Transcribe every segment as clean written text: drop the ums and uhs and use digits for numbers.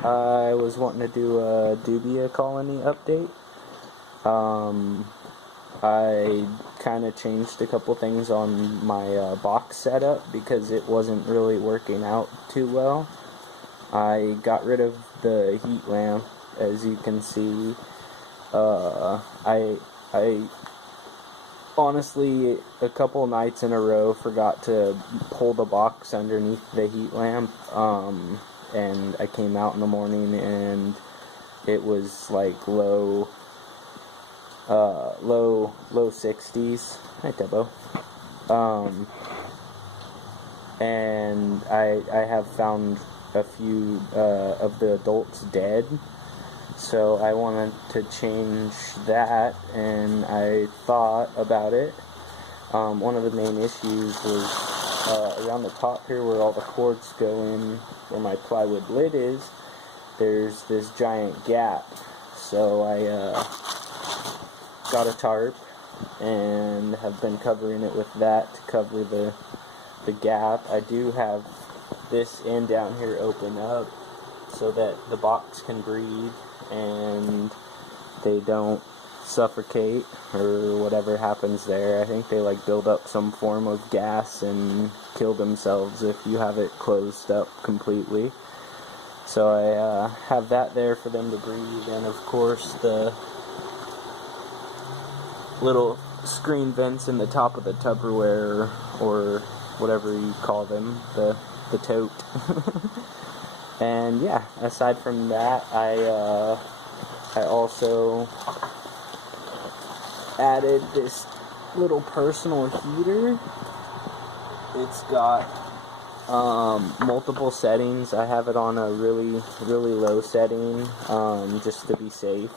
I was wanting to do a Dubia colony update. I kind of changed a couple things on my box setup because it wasn't really working out too well. I got rid of the heat lamp, as you can see. I honestly, a couple nights in a row, forgot to pull the box underneath the heat lamp, and I came out in the morning and it was like low 60s. Hi, Tebo. And I have found a few of the adults dead, so I wanted to change that, and I thought about it. One of the main issues was around the top here where all the cords go in, where my plywood lid is, there's this giant gap. So I got a tarp and have been covering it with that to cover the gap. I do have this end down here open up so that the box can breathe and they don't suffocate or whatever happens there. I think they like build up some form of gas and kill themselves if you have it closed up completely. So I have that there for them to breathe, and of course the little screen vents in the top of the Tupperware, or whatever you call them, the tote. And yeah, aside from that, I also added this little personal heater. It's got multiple settings. I have it on a really low setting, just to be safe.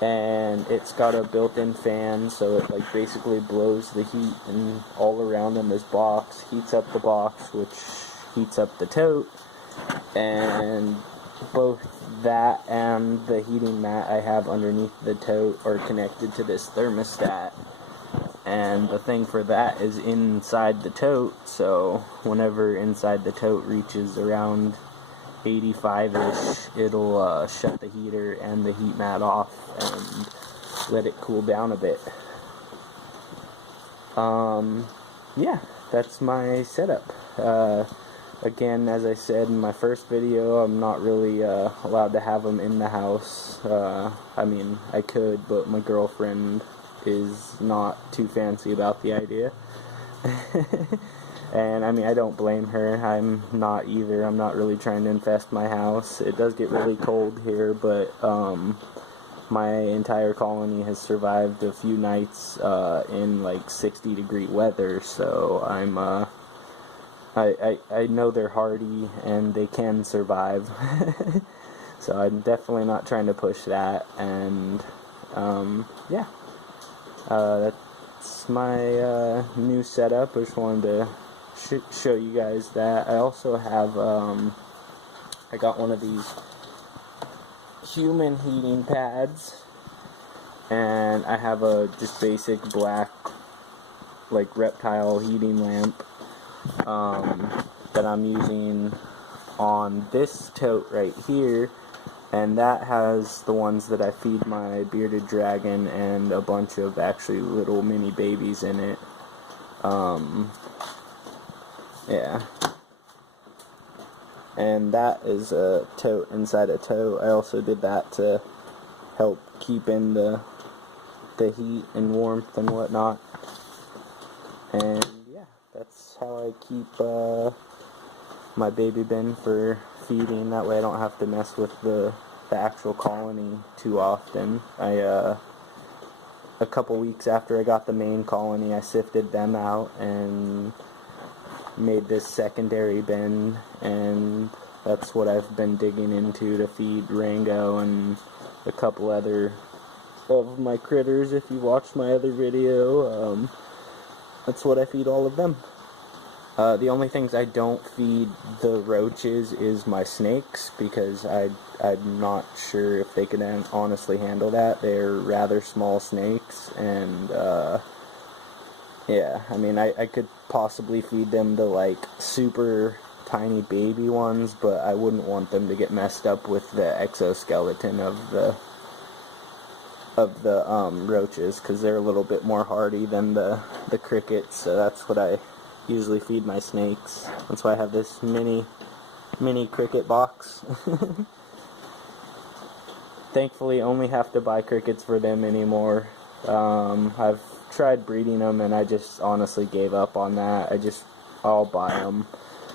And it's got a built-in fan, so it like basically blows the heat and all around in this box, heats up the box, which heats up the tote. And both that and the heating mat I have underneath the tote are connected to this thermostat. And the thing for that is inside the tote, so whenever inside the tote reaches around 85-ish, it'll shut the heater and the heat mat off and let it cool down a bit. Yeah, that's my setup. Again, as I said in my first video, I'm not really allowed to have them in the house. I mean, I could, but my girlfriend is not too fancy about the idea. And I mean, I don't blame her. I'm not either. I'm not really trying to infest my house. It does get really cold here, but my entire colony has survived a few nights in like 60-degree weather, so I know they're hardy and they can survive. So I'm definitely not trying to push that. And yeah, that's my new setup. I just wanted to show you guys that. I also have I got one of these human heating pads, and I have a just basic black like reptile heating lamp that I'm using on this tote right here, and that has the ones that I feed my bearded dragon and a bunch of actually little mini babies in it. Yeah. And that is a tote inside a tote. I also did that to help keep in the heat and warmth and whatnot. And yeah, that's how I keep my baby bin for feeding. That way I don't have to mess with the actual colony too often. A couple weeks after I got the main colony, I sifted them out and made this secondary bin, and that's what I've been digging into to feed Rango and a couple other of my critters. If you watched my other video, that's what I feed all of them. The only things I don't feed the roaches is my snakes, because I'm not sure if they can honestly handle that. They're rather small snakes, and yeah, I mean, I could possibly feed them the like super tiny baby ones, but I wouldn't want them to get messed up with the exoskeleton of the roaches, because they're a little bit more hardy than the crickets. So that's what I usually feed my snakes. That's why I have this mini cricket box. Thankfully, only have to buy crickets for them anymore. I've tried breeding them, and I just honestly gave up on that. I'll buy them.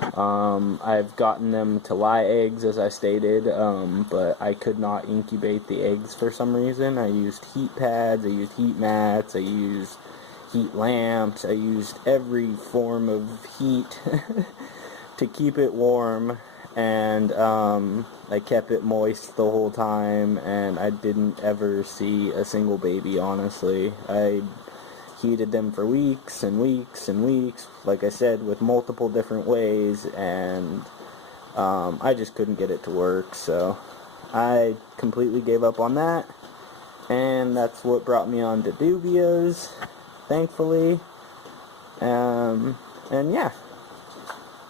I've gotten them to lay eggs, as I stated, but I could not incubate the eggs for some reason. I used heat pads, I used heat mats, I used heat lamps, I used every form of heat to keep it warm, and I kept it moist the whole time, and I didn't ever see a single baby, honestly. I heated them for weeks and weeks and weeks, like I said, with multiple different ways, and I just couldn't get it to work, so I completely gave up on that, and that's what brought me on to Dubia's, thankfully. And yeah,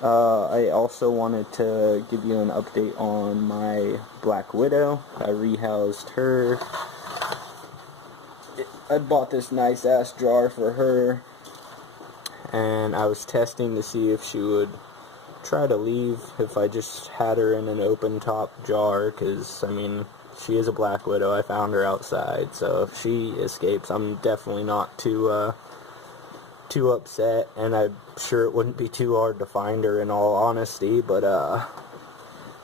I also wanted to give you an update on my Black Widow. I rehoused her. I bought this nice ass jar for her, and I was testing to see if she would try to leave if I just had her in an open top jar, because I mean, she is a Black Widow. I found her outside, so if she escapes, I'm definitely not too upset, and I'm sure it wouldn't be too hard to find her, in all honesty. But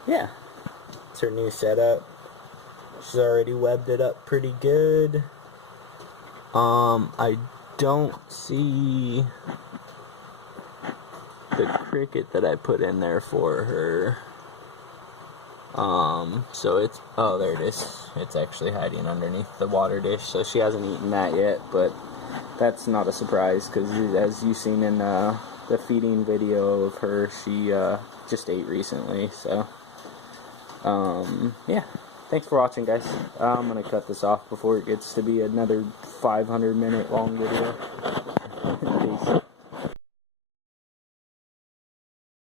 yeah, it's her new setup. She's already webbed it up pretty good. I don't see the cricket that I put in there for her. So it's, oh, there it is. It's actually hiding underneath the water dish, so she hasn't eaten that yet, but that's not a surprise, because as you've seen in the feeding video of her, she just ate recently. So yeah, thanks for watching, guys. I'm gonna cut this off before it gets to be another 500-minute long video. Peace.